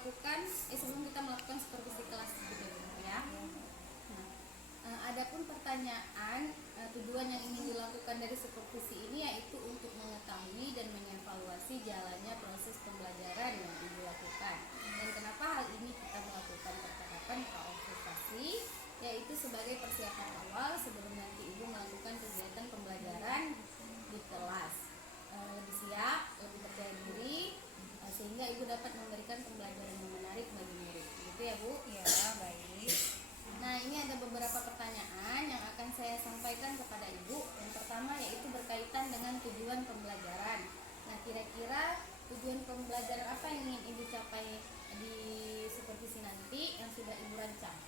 sebelum kita melakukan supervisi kelas gitu ya. Nah, adapun pertanyaan tujuan yang ingin dilakukan dari supervisi ini yaitu untuk mengetahui dan mengevaluasi jalannya proses pembelajaran yang Ibu lakukan. Dan kenapa hal ini kita melakukan percakapan praobservasi, yaitu sebagai persiapan awal sebelum nanti Ibu melakukan kegiatan pembelajaran di kelas. Lebih siap, lebih percaya diri, sehingga Ibu dapat memberikan pembelajaran yang menarik bagi murid. Gitu ya Bu? Ya, baik. Nah, ini ada beberapa pertanyaan yang akan saya sampaikan kepada Ibu. Yang pertama yaitu berkaitan dengan tujuan pembelajaran. Nah, kira-kira tujuan pembelajaran apa yang ingin Ibu capai di supervisi nanti yang sudah Ibu rancang?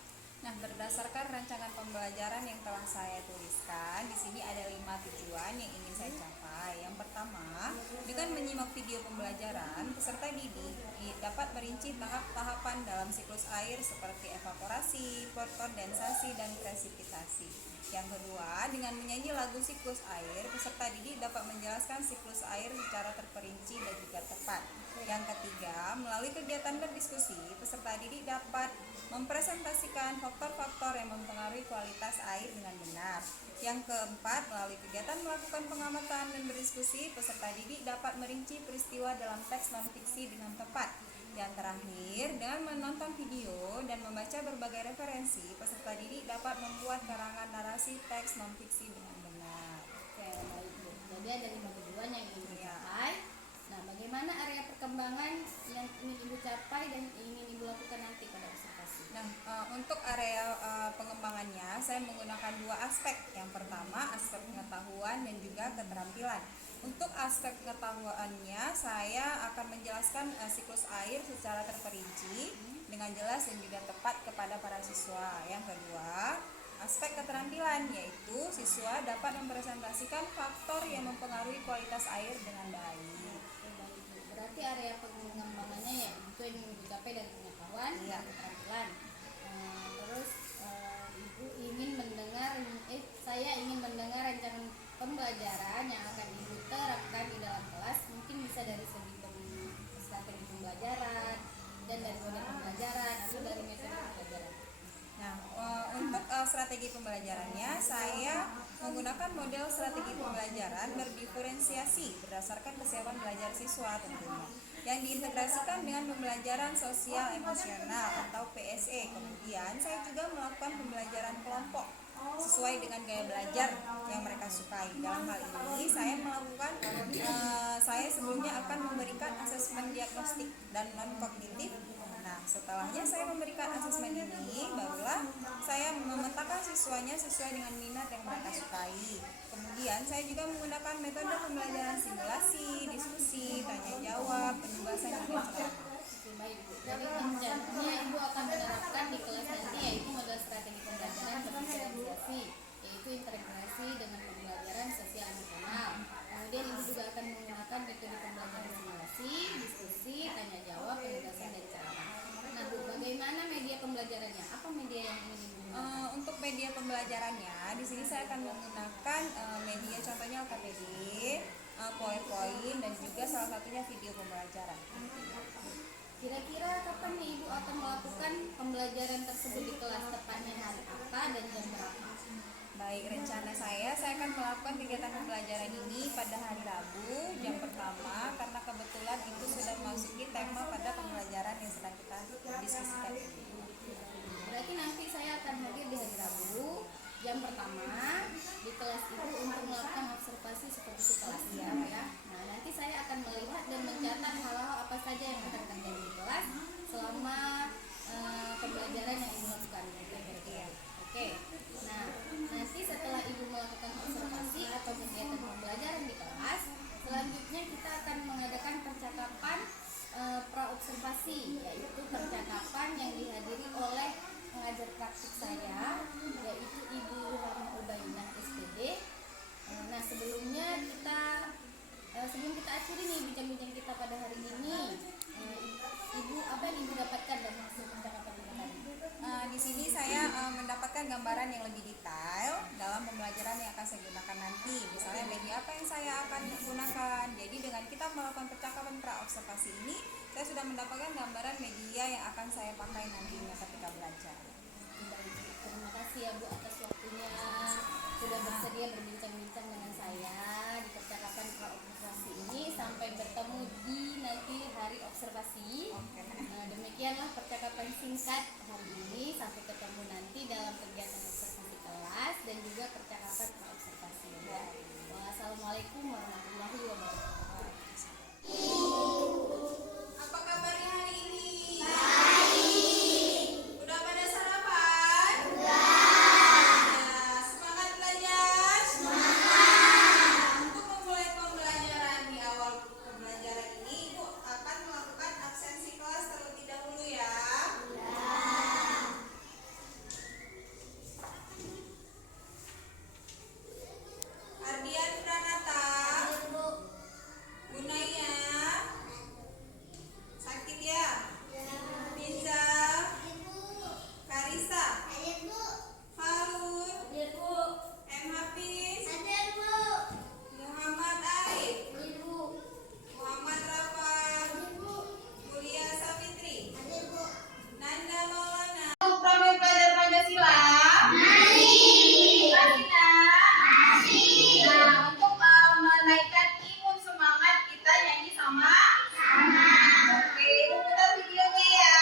Nah, berdasarkan rancangan pembelajaran yang telah saya tuliskan, di sini ada 5 tujuan yang ingin saya capai. Yang pertama, dengan menyimak video pembelajaran, peserta didik dapat merinci tahap-tahapan dalam siklus air seperti evaporasi, kondensasi, dan presipitasi. Yang kedua, dengan menyanyi lagu siklus air, peserta didik dapat menjelaskan siklus air secara terperinci dan juga tepat. Yang ketiga, melalui kegiatan berdiskusi, peserta didik dapat mempresentasikan faktor-faktor yang mempengaruhi kualitas air dengan benar. Yang keempat, melalui kegiatan melakukan pengamatan dan berdiskusi, peserta didik dapat merinci peristiwa dalam teks non-fiksi dengan tepat. Yang terakhir, dengan menonton video dan membaca berbagai referensi, peserta didik dapat membuat karangan narasi teks non-fiksi dengan benar. Oke, baik Bu. Jadi ada 5 tujuan yang ingin dicapai. Nah, bagaimana area perkembangan yang ingin Ibu capai dan ingin Ibu lakukan nanti pada observasi? Nah, untuk area pengembangannya, saya menggunakan 2 aspek. Yang pertama, aspek pengetahuan dan juga keterampilan. Untuk aspek pengetahuannya, saya akan menjelaskan siklus air secara terperinci dengan jelas dan juga tepat kepada para siswa. Yang kedua, aspek keterampilan, yaitu siswa dapat mempresentasikan faktor yang mempengaruhi kualitas air dengan baik. Berarti area pengembangannya ya itu yang ingin dicapai dari pengetahuan dan keterampilan. Terus Ibu ingin saya ingin mendengar rancangan pembelajaran yang akan Ibu terapkan di dalam kelas, mungkin bisa dari segi strategi pembelajaran dan dari model pembelajaran atau dari metode pembelajaran. Nah, untuk strategi pembelajarannya, saya menggunakan model strategi pembelajaran berdiferensiasi berdasarkan kesiapan belajar siswa tentunya, yang diintegrasikan dengan pembelajaran sosial emosional atau PSE. Kemudian, saya juga melakukan pembelajaran kelompok sesuai dengan gaya belajar yang mereka sukai. Dalam hal ini, saya sebelumnya akan memberikan asesmen diagnostik dan non-kognitif. Nah, setelahnya saya memberikan asesmen ini, barulah saya memetakan siswanya sesuai dengan minat yang mereka sukai. Kemudian saya juga menggunakan metode pembelajaran simulasi, diskusi, tanya jawab, penugasan, dan ceramah. Baik Bu. Jadi rencananya Ibu akan menerapkan di kelas nanti yaitu model strategi pembelajaran berdiferensiasi, yaitu integrasi dengan pembelajaran sosial emosional. Kemudian Ibu juga akan menggunakan metode pembelajaran simulasi, diskusi, tanya jawab, penugasan, dan ceramah. Nah Bu, bagaimana media pembelajarannya? Apa media yang ingin Ibu gunakan? Untuk media pembelajarannya, di sini saya akan menggunakan media contohnya LKPD, PowerPoint, dan juga salah satunya video pembelajaran. Kira-kira kapan nih Ibu akan melakukan pembelajaran tersebut di kelas, tepatnya hari apa dan jam berapa? Baik, rencana saya akan melakukan kegiatan pembelajaran ini pada hari Rabu, jam pertama, karena kebetulan itu sudah memasuki tema pada pembelajaran yang sedang kita diskusikan ini. Berarti nanti saya akan hadir di hari Rabu, jam pertama, di kelas Ibu untuk melakukan observasi seperti kelas ya. Nah, nanti saya akan melihat dan mencatat hal-hal apa saja yang akan terjadi di kelas selama pembelajaran yang Ibu lakukan. Oke. Nah, nanti setelah Ibu melakukan observasi atau kegiatan pembelajaran di kelas, selanjutnya kita akan mengadakan percakapan praobservasi, yaitu percakapan yang dihadiri oleh pengajar praktik saya, yaitu Ibu Ruhama Ubainah SPD. Nah, sebelum kita akhiri nih bincang-bincang kita pada hari ini, Ibu apa yang Ibu dapatkan dari hasil percakapan kita tadi? Di sini saya mendapatkan gambaran yang lebih detail dalam pembelajaran yang akan saya gunakan nanti. Misalnya media apa yang saya akan gunakan. Jadi dengan kita melakukan percakapan praobservasi ini, Saya sudah mendapatkan gambaran media yang akan saya pakai nantinya ketika belajar. Baik, terima kasih ya Bu atas waktunya sudah bersedia berbincang-bincang dengan saya di percakapan praobservasi ini. Sampai bertemu di nanti hari observasi. Demikianlah percakapan singkat hari ini. Sampai ketemu nanti dalam kegiatan observasi kelas dan juga percakapan praobservasi. Wassalamualaikum warahmatullahi wabarakatuh. Apa kabarnya hari ini? Baik. Udah pada sarapan? Udah. Semangat belajar? Semangat. Untuk memulai pembelajaran di awal pembelajaran ini, Ibu akan melakukan absensi kelas terlebih dahulu ya. Ardian Pranata, Gunaya, sakit ya? Binza, Karisa, Harun, M. Hafiz, Muhammad Arif, Muhammad Rafa, Mulia Savitri, Nanda Maulana. Kami belajar Pancasila. Nah, untuk menaikkan imun semangat kita nyanyi sama. Oke, Ibu putar videonya ya.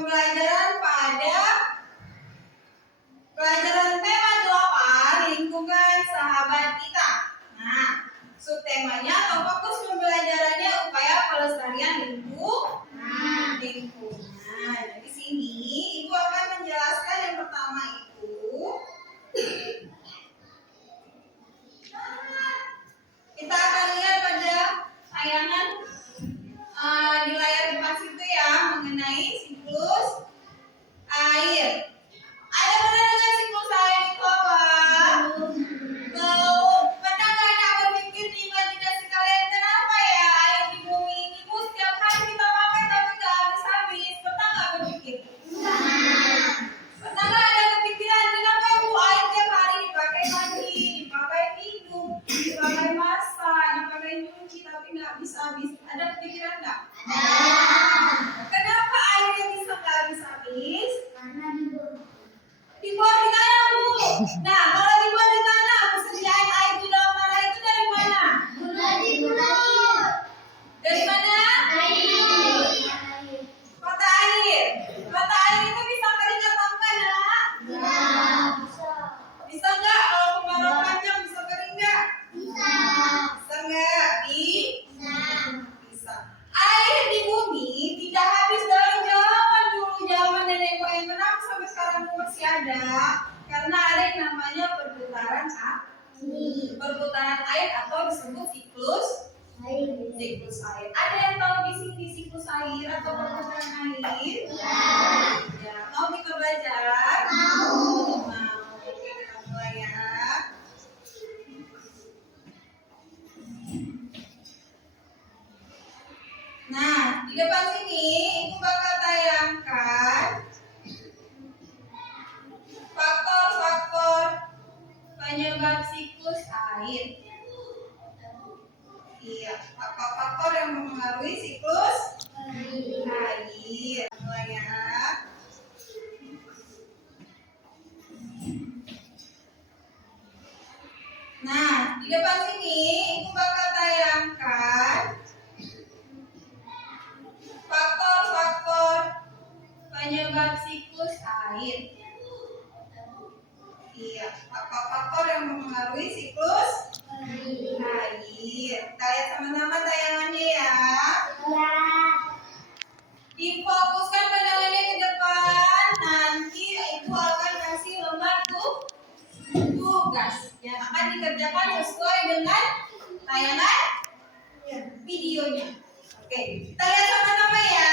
pembelajaran pada pelajaran tema 8 lingkungan sahabat kita. Nah, subtemanya atau fokus pembelajarannya upaya pelestarian lingkungan. Nah, di sini Ibu akan menjelaskan yang pertama itu kita akan lihat pada tayangan di layar depan situ ya mengenai siklus air. Ada pernah dengar siklus air itu apa? Belum. Pernah nggak Nak berpikir di imajinasi kalian kenapa ya air di bumi ini Bu setiap hari kita pakai tapi nggak habis-habis? Pernah nggak berpikir? Pernah nggak ada kepikiran kenapa Bu air tiap hari dipakai mandi, dipakai minum, dipakai masak, dipakai nyuci tapi nggak habis-habis? Ada kepikiran nggak? Kenapa airnya bisa nggak habis-habis? Dibuat di tanah Bu. Nah, kalau dibuat di tanah, persediaan air di dalam tanah itu dari mana? Dari mana? Mata air. Mata air itu bisa kering atau enggak, Nak? Bisa nggak? Kalau kemarau panjang bisa kering nggak? Bisa nggak? Bisa. Air di bumi tidak habis dari zaman dulu, zaman nenek moyang. Kenapa sampai sekarang masih ada? Karena ada yang namanya perputaran air atau disebut siklus air. Ada yang tahu di sini siklus air atau perputaran air? Ya. Mau kita belajar? Mau. Oke, kita mulai ya. Nah, di depan sini Ibu bakal tayangkan faktor-faktor penyebab siklus air. Iya, faktor-faktor yang mempengaruhi siklus air. Mulai ya. Nah, di depan sini Ibu bakal tayangkan faktor-faktor penyebab siklus air. Iya, faktor-faktor yang mempengaruhi siklus air. Kita lihat sama-sama tayangannya ya. Difokuskan pandangannya ke depan. Nanti Ibu akan kasih lembar tugas yang akan dikerjakan sesuai dengan tayangan videonya. Oke, kita lihat sama-sama ya.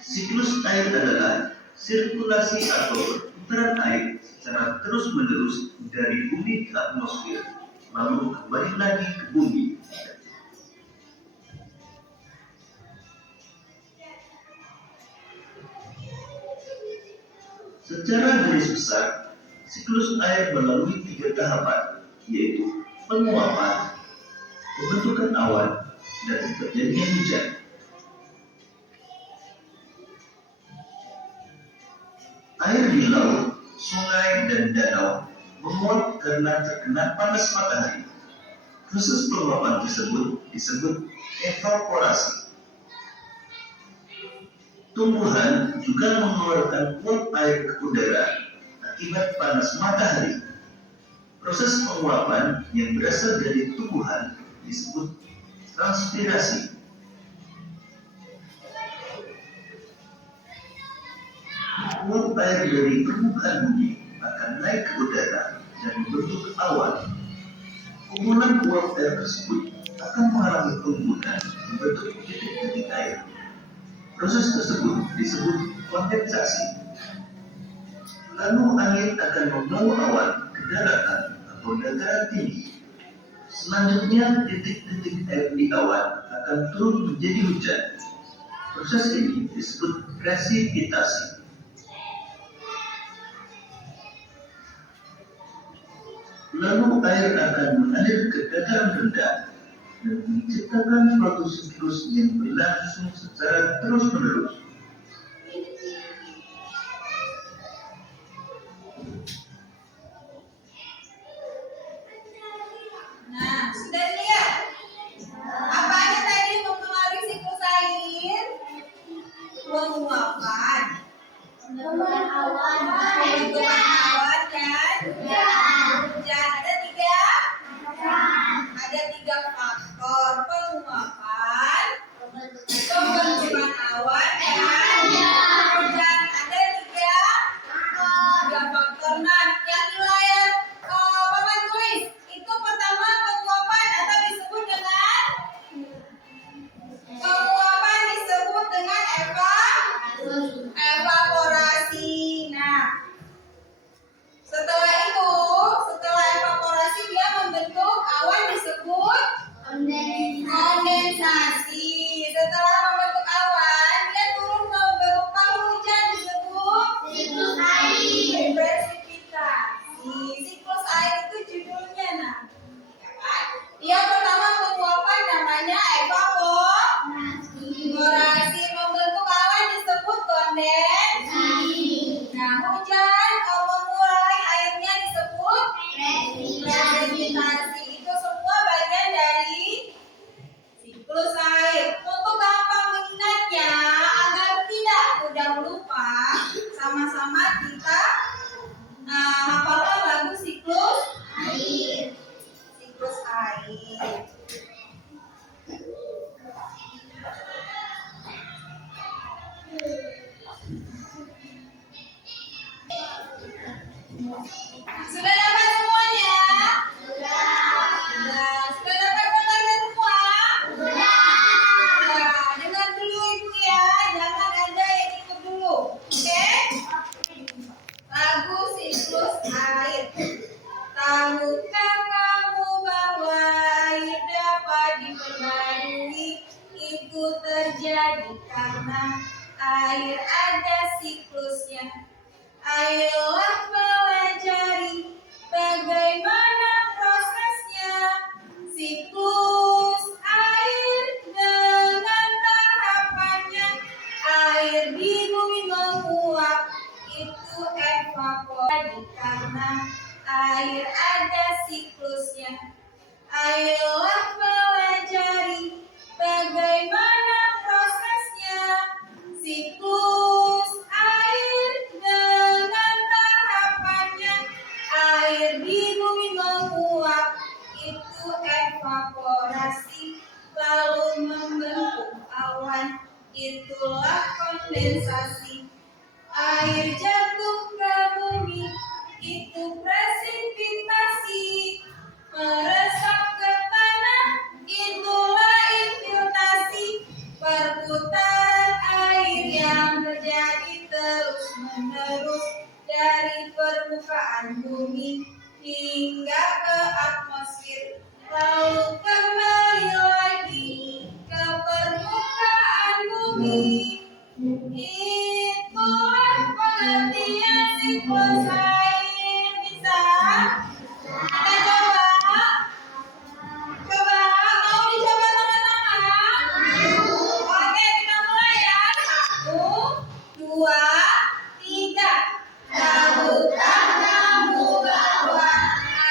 Siklus air adalah sirkulasi atau perputaran air secara terus-menerus dari bumi ke atmosfer, lalu kembali lagi ke bumi. Secara garis besar, siklus air melalui 3 tahapan, yaitu penguapan, pembentukan awan, dan terjadinya hujan. Air di laut, sungai, dan danau menguap karena terkena panas matahari. Proses penguapan tersebut disebut evaporasi. Tumbuhan juga mengeluarkan uap air ke udara akibat panas matahari. Proses penguapan yang berasal dari tumbuhan disebut transpirasi. Uap air dari permukaan bumi akan naik ke udara dan membentuk awan. Kumpulan uap air tersebut akan mengalami penguburan membentuk titik-titik air. Proses tersebut disebut kondensasi. Lalu angin akan membawa awan ke daratan atau dataran tinggi. Selanjutnya titik-titik air di awan akan turun menjadi hujan. Proses ini disebut presipitasi. Lalu air akan mengalir ke dataran rendah dan menciptakan suatu siklus yang berlangsung secara terus-menerus. Nah, yang di layar papan tulis itu pertama penguapan atau disebut dengan evaporasi. Nah, setelah evaporasi dia membentuk awan disebut kondensasi. Setelah membentuk awan, dia turun berupa hujan disebut presipitasi. Siklus air itu judulnya, nah. Yang pertama penguapan namanya evaporasi. Membentuk awan disebut kondensasi. Nah, hujan mengurai airnya disebut presipitasi. Itu semua bagian dari siklus air. Untuk gampang mengingatnya agar tidak mudah lupa, sama-sama kita hafalkan lagu siklus air. Siklus air. Sudah dapat semuanya? Sudah. Sudah dapat gambarnya semua? Nah, dengar dulu Ibu ya, jangan ada yang ikut dulu. Oke? Lagu siklus air. Tahukah kamu bahwa air dapat diperbarui? Itu terjadi karena air ada siklusnya. Ayolah pelajari bagaimana prosesnya. Siklus air dengan tahapannya. Air di bumi menguap, itu evaporasi karena air ada siklusnya. Ayolah pelajari bagaimana prosesnya. Siklus air dengan tahapannya. Air di bumi menguap, itu evaporasi, lalu membentuk awan, itulah kondensasi. Air jatuh ke bumi, itu presipitasi. Meresap ke tanah, itulah infiltrasi. Perputaran air yang terjadi terus menerus dari permukaan bumi hingga ke atmosfer, lalu kembali lagi ke permukaan bumi. Itulah pengertian siklus air. Bisa? Kita coba. Mau dicoba sama-sama? Oke, kita mulai ya. 1, 2, 3. Tahukah kamu bahwa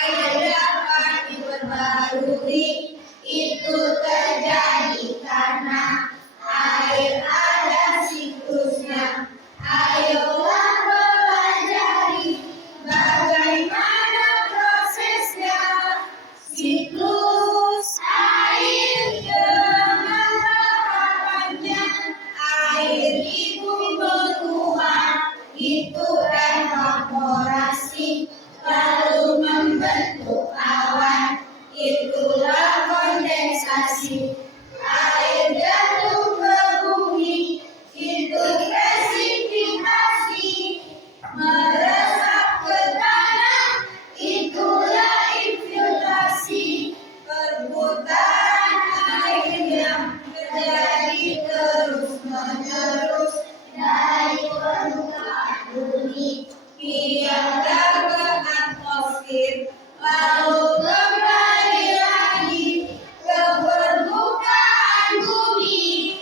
air dapat diperbarui? Itu terjadi karena air ada siklusnya. Ayolah pelajari bagaimana prosesnya. Siklus air dengan tahapannya. Air di bumi menguap, itu evaporasi, lalu membentuk awan, itulah kondensasi. Air jatuh ke bumi, itu presipitasi. Meresap ke tanah, itulah infiltrasi. Perputaran air yang terjadi terus menerus dari permukaan bumi hingga ke atmosfer, lalu kembali lagi ke permukaan bumi.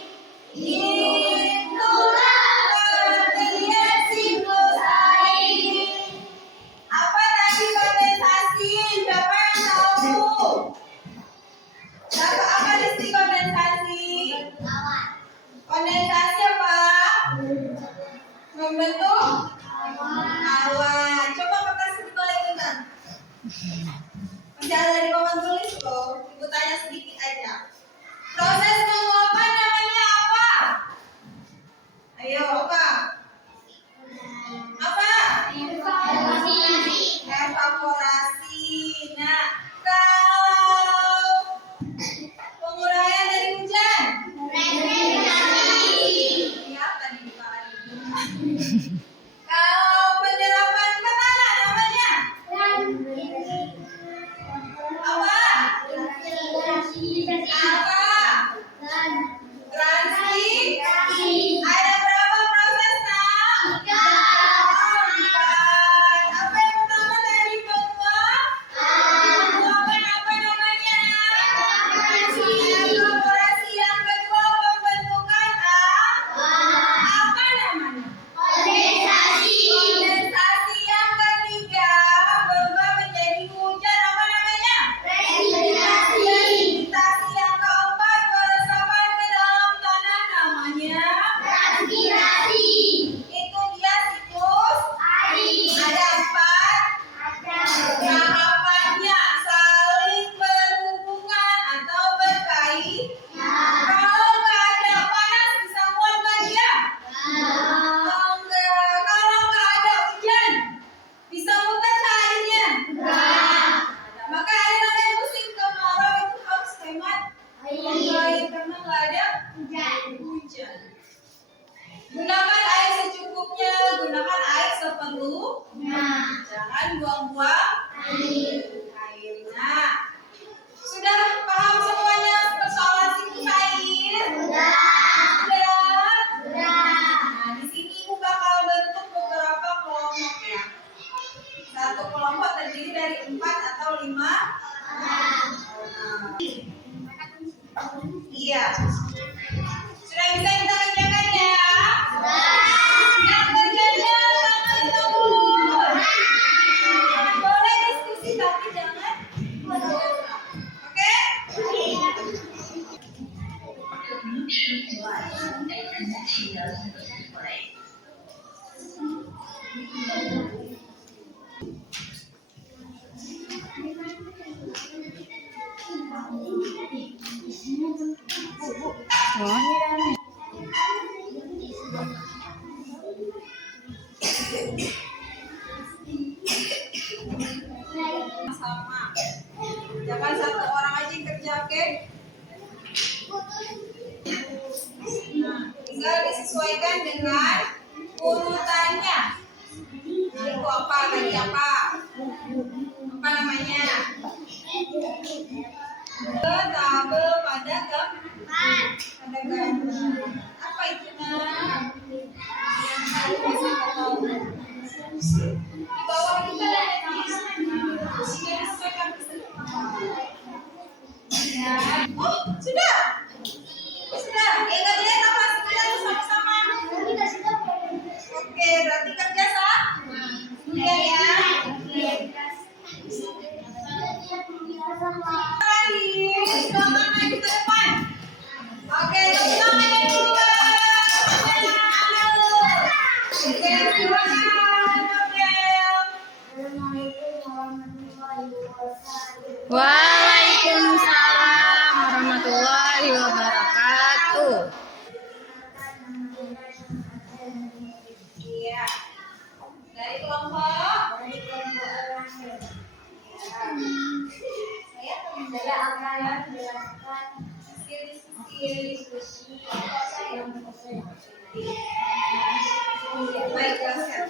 Itulah pengertian siklus air. Apa tadi kondensasi? Siapa yang tahu? Apa istilah kondensasi? Kondensasi apa? Membentuk awan. Coba kertas dibalikin. Masih ada di papan tulis loh. Ibu tanya sedikit aja. Proses penguapan namanya apa? Ayo, apa? Apa? Evaporasi. membuang air. Nah, sudah paham semuanya persoalan siklus air? Sudah. Nah, di sini Ibu bakal bentuk beberapa kelompok ya. Satu kelompok terdiri dari 4 atau 5. Iya. Sudah bisa kita kerjakan ya? Yang kerjanya tangan turun. Boleh diskusi tapi jangan oke? Sama. Jangan satu orang aja yang kerja, oke? Nah, tinggal disesuaikan dengan urutannya. Nah, itu apa? Tadi apa? Apa namanya? Tabel pada gambar. Pada gambar. Apa itu nah? Yang harus bisa tahu. Di bawah kita ada oh, sudah. Sudah. Kalian apa sudah sama-sama? Oke, berarti kerja sah? Sudah ya. Tangan lagi ke depan. Oke, tangannya dulu. Oke, Waalaikumsalam warahmatullahi wabarakatuh. Iya. Dari kelompok. Saya akan menjelaskan sisi baik, jelaskan.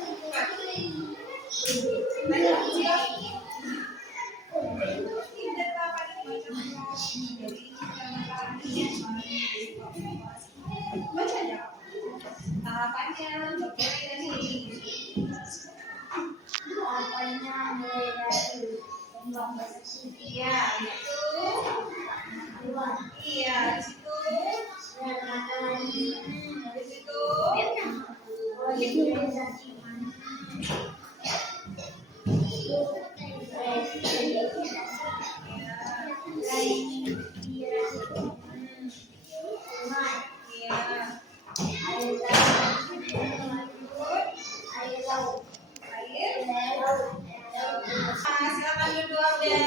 Tahapannya mulai dari iya itu iya di situ di situ silakan duduk deh.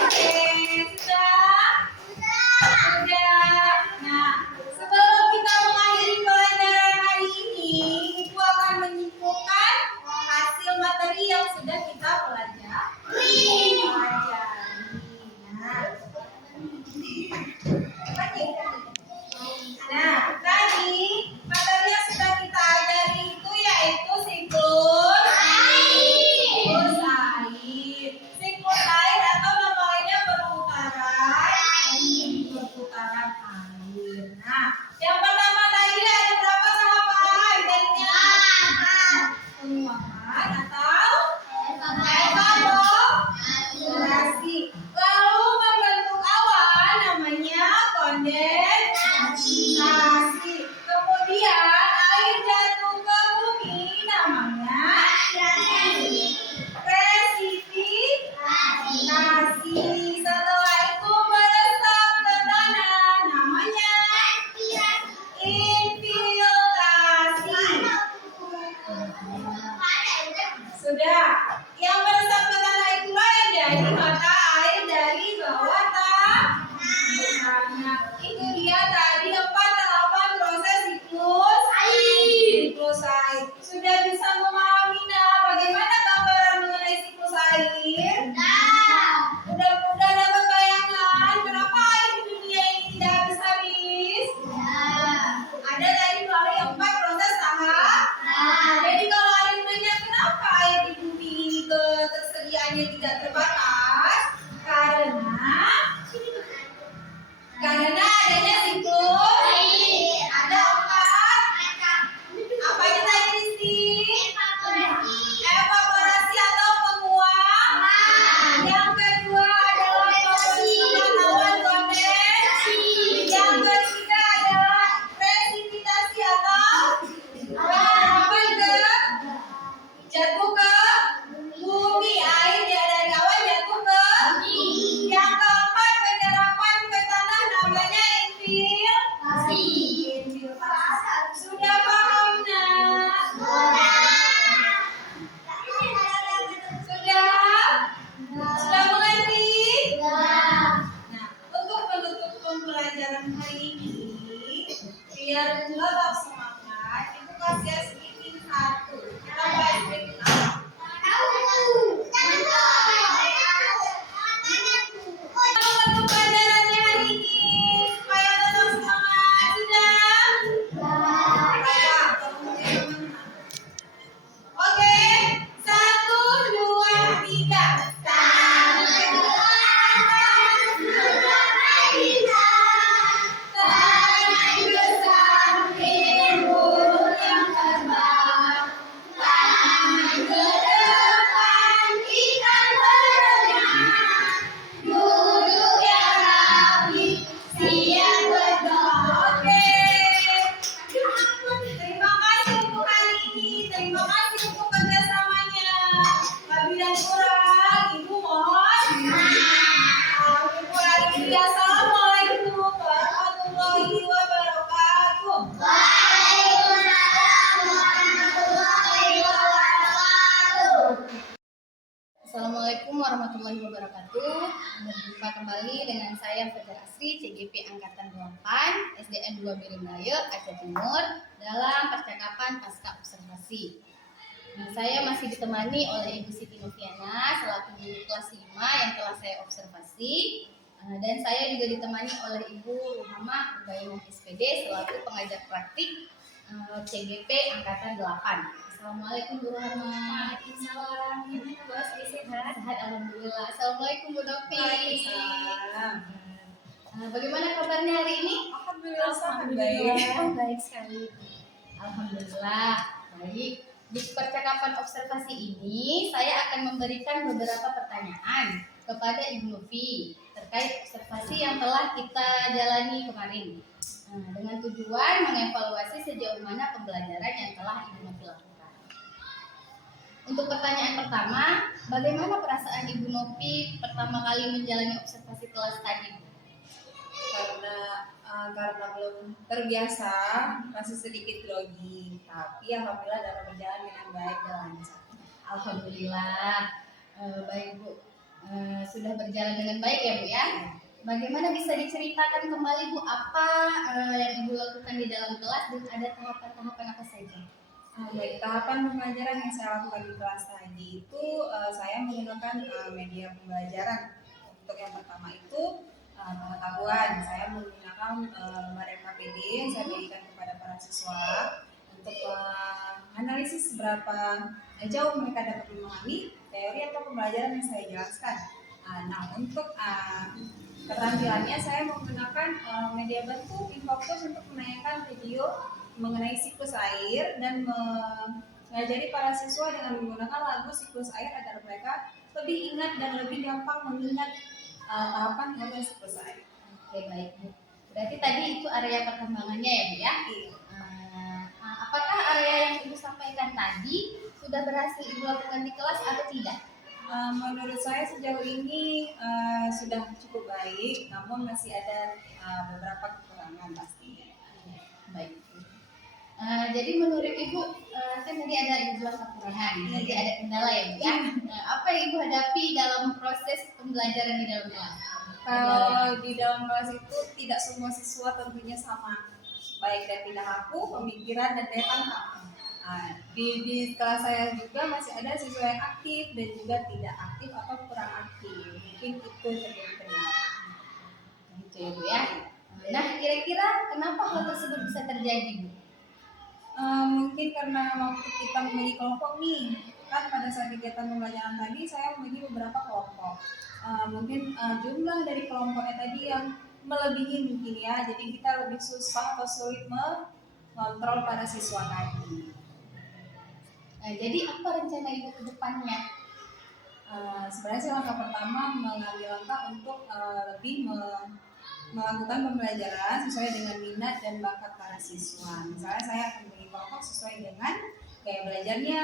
Oke, sudah. Nah, sebelum kita mengakhiri pelajaran hari ini, Ibu akan menyimpulkan hasil materi yang sudah kita pelajari. Nah, tadi materi yang sudah kita ajari itu yaitu siklus air. Siklus air atau nama lainnya perputaran air. Nah, yang pertama tadi ada berapa tahapan airnya? Penguapan atau evaporasi. Lalu membentuk awan namanya kondensasi. Kemudian air jatuh ke bumi namanya presipitasi. Setelah itu meresap ke tanah namanya infiltrasi. Sudah. Yang meresap ke tanah itulah yang jadi mata air dari bawah tanah. Itu dia tadi 4 tahapan proses siklus air. Sudah bisa memahami bagaimana gambaran mengenai siklus air? Udah dapat bayangan kenapa air di dunia ini tidak habis-habis? Ada tadi melalui 4 proses tahap. Jadi kalau ada warahmatullahi wabarakatuh. Berjumpa kembali dengan saya Fajar Asri, CGP Angkatan 8, SDN 2 Birimraya, Aceh Timur, dalam percakapan pasca observasi. Saya masih ditemani oleh Ibu Siti Noviana selaku guru kelas 5 yang telah saya observasi. Dan saya juga ditemani oleh Ibu Ruhamah Ubaimah SPD selaku pengajar praktik CGP Angkatan 8. Assalamualaikum Bu Ruhamah. Waalaikumsalam. Gimana Bu Asri, sehat? Sehat alhamdulillah. Assalamualaikum Bu Novi. Waalaikumsalam. Bagaimana kabarnya hari ini? Alhamdulillah sangat baik. Baik sekali. Alhamdulillah baik. Di percakapan observasi ini saya akan memberikan beberapa pertanyaan kepada Ibu Novi terkait observasi yang telah kita jalani kemarin. Dengan tujuan mengevaluasi sejauh mana pembelajaran yang telah Ibu Novi lakukan. Untuk pertanyaan pertama, bagaimana perasaan Ibu Novi pertama kali menjalani observasi kelas tadi? Karena belum terbiasa, masih sedikit grogi, tapi alhamdulillah dapat berjalan dengan baik dan lancar. Alhamdulillah, baik Bu, sudah berjalan dengan baik ya Bu ya. Bagaimana bisa diceritakan kembali Bu apa yang Ibu lakukan di dalam kelas dan ada tahapan-tahapan apa saja? Baik, tahapan pembelajaran yang saya lakukan di kelas tadi itu saya menggunakan media pembelajaran. Untuk yang pertama itu pengetahuan, saya menggunakan lembar KPD yang saya berikan kepada para siswa untuk menganalisis seberapa jauh mereka dapat memahami teori atau pembelajaran yang saya jelaskan. Nah, untuk keterampilannya saya menggunakan media bantu Infocus untuk menayangkan video mengenai siklus air dan mengajari para siswa dengan menggunakan lagu siklus air agar mereka lebih ingat dan lebih gampang mengingat tahapan siklus air. Oke baik Bu. Berarti tadi itu area perkembangannya ya Bu ya? Iya. Apakah area yang Ibu sampaikan tadi sudah berhasil Ibu lakukan di kelas atau tidak? Menurut saya sejauh ini sudah cukup baik, namun masih ada beberapa kekurangan pastinya. Baik. Jadi menurut Ibu kan tadi ada Ibu bilang kekurangan, jadi ada kendala ya Bu ya. Apa yang Ibu hadapi dalam proses pembelajaran di dalam kelas? Kalau di dalam kelas itu tidak semua siswa tentunya sama, baik dari tingkah laku, pemikiran dan daya tangkap. Di kelas saya juga masih ada siswa yang aktif dan juga tidak aktif atau kurang aktif. Mungkin itu terjadi kendala. Gitu ya Bu ya. Nah kira-kira kenapa hal tersebut bisa terjadi Bu? Mungkin karena waktu kita memilih kelompok nih, kan pada saat kegiatan pembelajaran tadi saya memilih beberapa kelompok. Mungkin jumlah dari kelompoknya tadi yang melebihi mungkin ya, jadi kita lebih susah atau sulit mengontrol para siswa tadi. Jadi apa rencana Ibu ke depannya? Sebenarnya sih langkah pertama mengambil langkah untuk lebih melakukan pembelajaran sesuai dengan minat dan bakat para siswa. Misalnya saya akan beri kelompok sesuai dengan gaya belajarnya,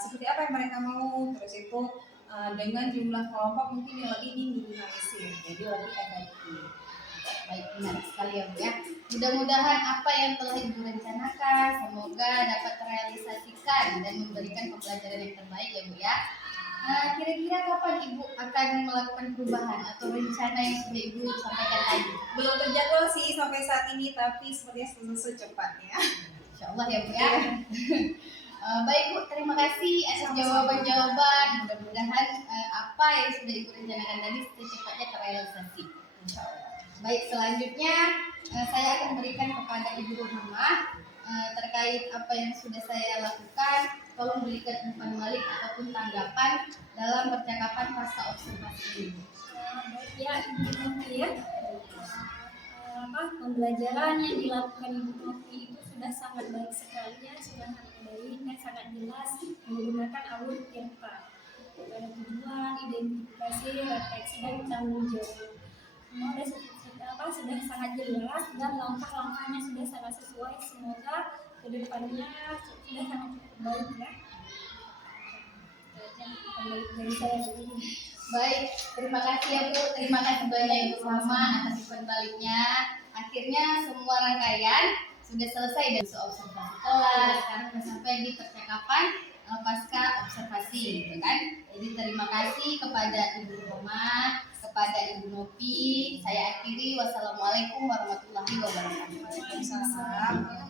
seperti apa yang mereka mau, terus itu dengan jumlah kelompok mungkin yang lebih diminimalisir, jadi lebih efektif. Baik, benar sekali ya Bu ya. Mudah-mudahan apa yang telah Ibu rencanakan semoga dapat terrealisasikan dan memberikan pembelajaran yang terbaik ya Bu ya. Kira-kira kapan Ibu akan melakukan perubahan atau rencana yang sudah Ibu sampaikan tadi? Belum terjadwal sih sampai saat ini, tapi sepertinya secepatnya. Insya Allah ya Bu ya. Baik Bu, terima kasih atas jawaban-jawaban. Mudah-mudahan apa yang sudah Ibu rencanakan tadi secepatnya terrealisasi. Insya Allah. Baik, selanjutnya saya akan berikan kepada Ibu Ruhamah terkait apa yang sudah saya lakukan. Tolong berikan umpan balik ataupun tanggapan dalam percakapan pasca observasi ini. Baik ya, Ibu Novi ya. Pembelajaran yang dilakukan Ibu Novi itu sudah sangat baik sekali ya, sudah sangat baik dan sangat jelas menggunakan alur TIRPA. Ada tujuan, identifikasi, refleksi dan tanggung jawab. Semua sudah sangat jelas dan langkah-langkahnya sudah sangat sesuai. Semoga kedepannya sudah sangat cukup baik ya. Baik dari saya dulu. Baik, terima kasih ya Bu. Terima kasih banyak Ibu Ruhamah atas umpan baliknya. Akhirnya semua rangkaian sudah selesai dari observasi kelas. Sekarang sudah sampai di percakapan pasca observasi. observasi, gitu kan? Jadi terima kasih kepada Ibu Rohmat, kepada Ibu Nopi. Saya akhiri. Wassalamualaikum warahmatullahi wabarakatuh. Waalaikumsalam.